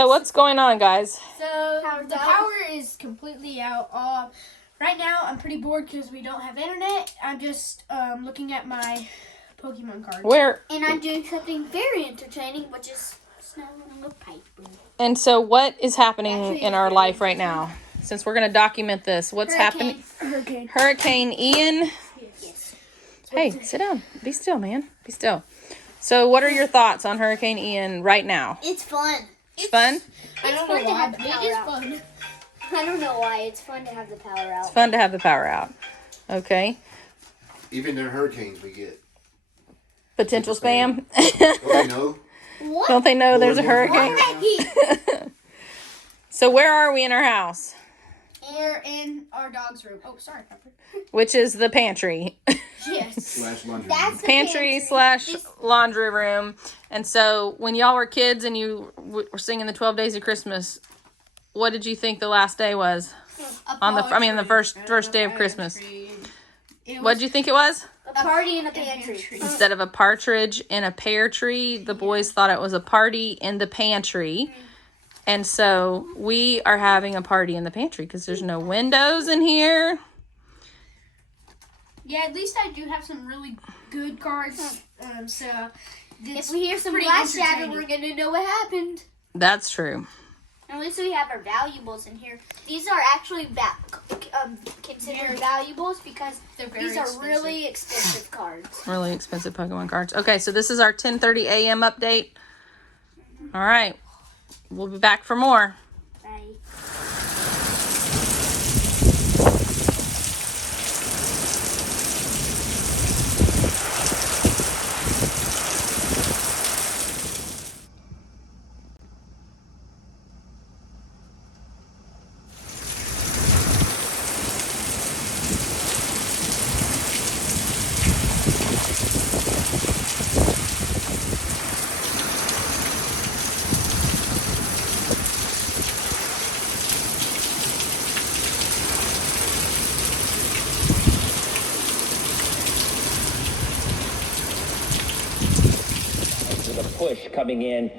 So what's going on, guys? So the power is completely out. Right now, I'm pretty bored because we don't have internet. I'm just looking at my Pokemon cards. And I'm doing something very entertaining, which is smelling a pipe. And so what is happening in our life right now? Since we're going to document this, what's happening? Hurricane Ian. Yes. Hey, sit down. Be still, man. Be still. So what are your thoughts on Hurricane Ian right now? It's fun. It's fun? I don't know why. It is fun. I don't know why. It's fun to have the power out. It's fun to have the power out. Okay. Even in hurricanes, we get Potential spam. Oh, no. What? Don't they know there's a hurricane? What? So where are we in our house? We're in our dog's room. Oh, sorry, Pepper. Which is the pantry. Yes. Slash laundry. That's the Pantry slash laundry room. And so when y'all were kids and you were singing the 12 Days of Christmas, what did you think the last day was? The first day of Christmas. What did you think it was? A party in a pantry. Instead of a partridge in a pear tree, the boys thought it was a party in the pantry. And so we are having a party in the pantry because there's no windows in here. Yeah, at least I do have some really good cards. If we hear some glass shatter, we're going to know what happened. That's true. At least we have our valuables in here. These are actually considered valuables because these are really expensive cards. Really expensive Pokemon cards. Okay, so this is our 10:30 a.m. update. All right. We'll be back for more. Bye. Push coming in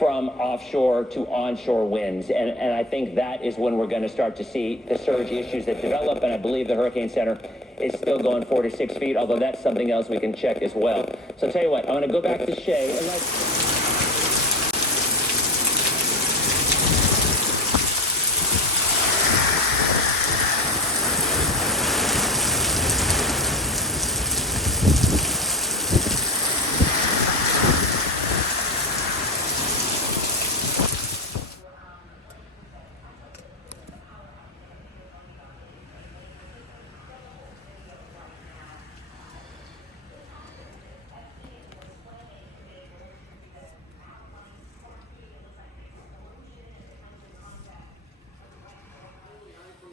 from offshore to onshore winds. And I think that is when we're going to start to see the surge issues that develop. And I believe the Hurricane Center is still going 4 to 6 feet, although that's something else we can check as well. So I'll tell you what, I'm going to go back to Shay. And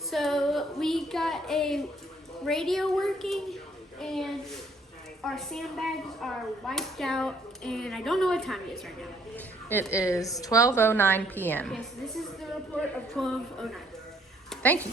So we got a radio working, and our sandbags are wiped out, and I don't know what time it is right now. It is 12:09 p.m. Yes, this is the report of 12:09. Thank you.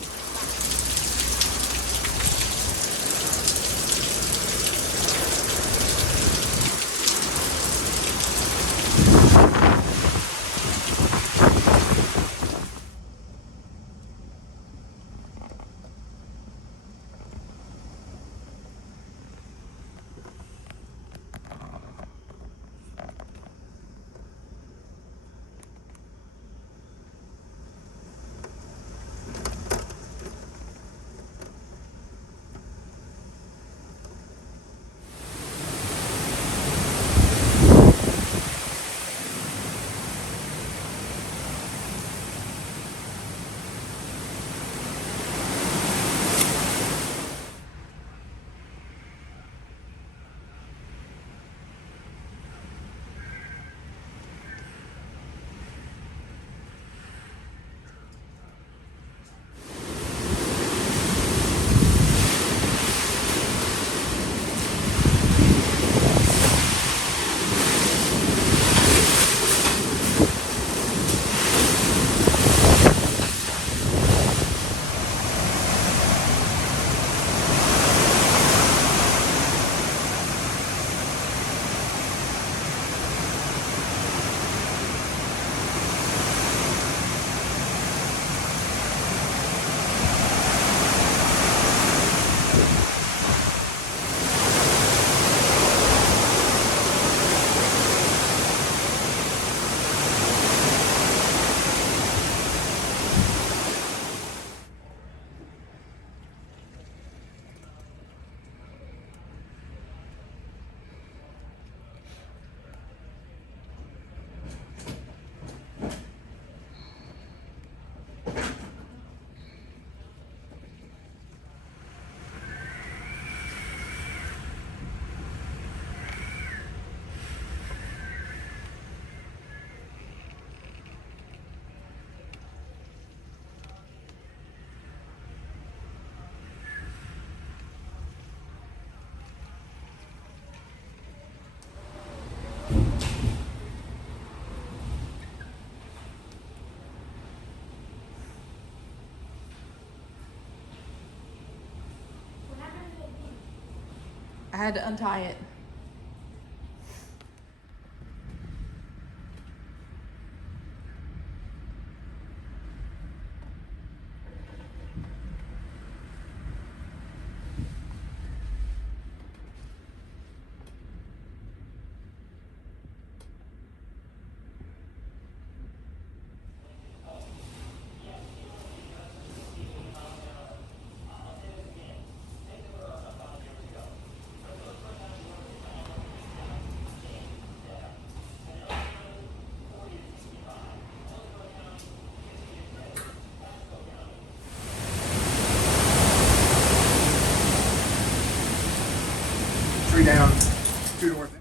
I had to untie it. Tree down, due north.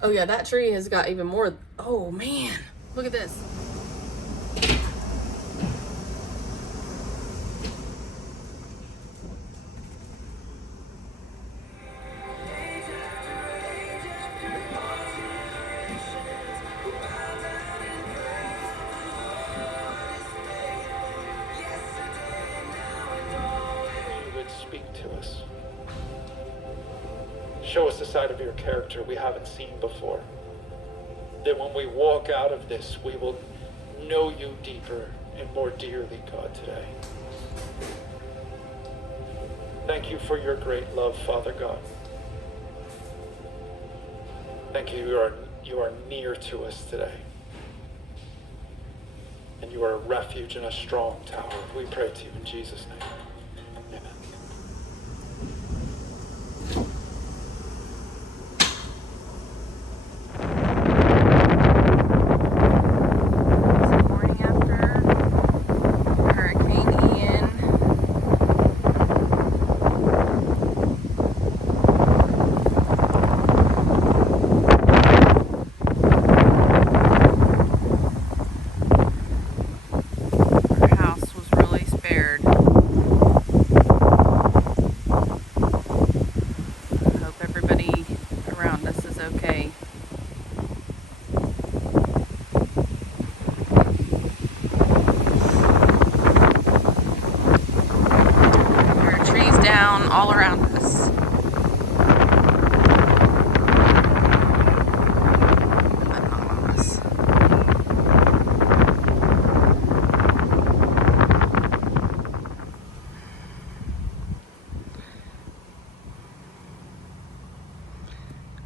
Oh yeah, that tree has got even more. Oh man, look at this. You would speak to us. Show us a side of your character we haven't seen before. That when we walk out of this, we will know you deeper and more dearly, God, today. Thank you for your great love, Father God. Thank you, you are near to us today. And you are a refuge and a strong tower. We pray to you in Jesus' name. Amen. Morning after Hurricane Ian. Our house was really spared. Hope everybody around us is okay. There are trees down all around us. But not on us.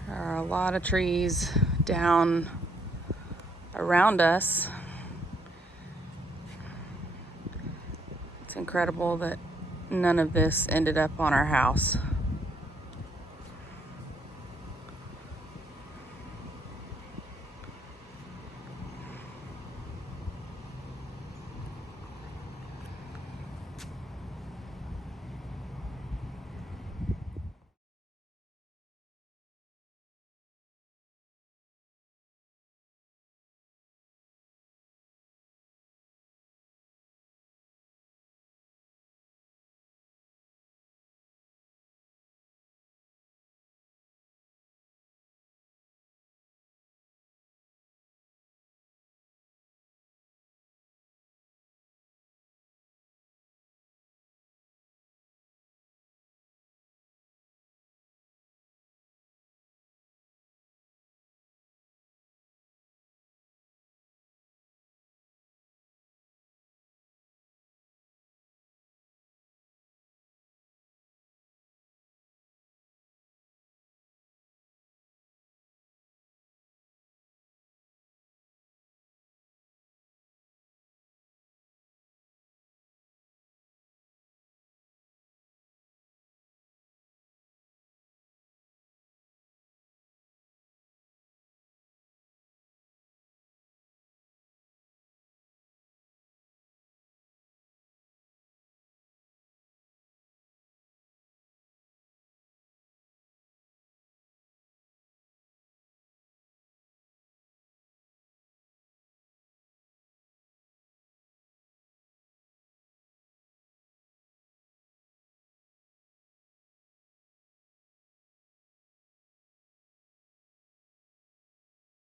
There are a lot of trees down around us. It's incredible that none of this ended up on our house.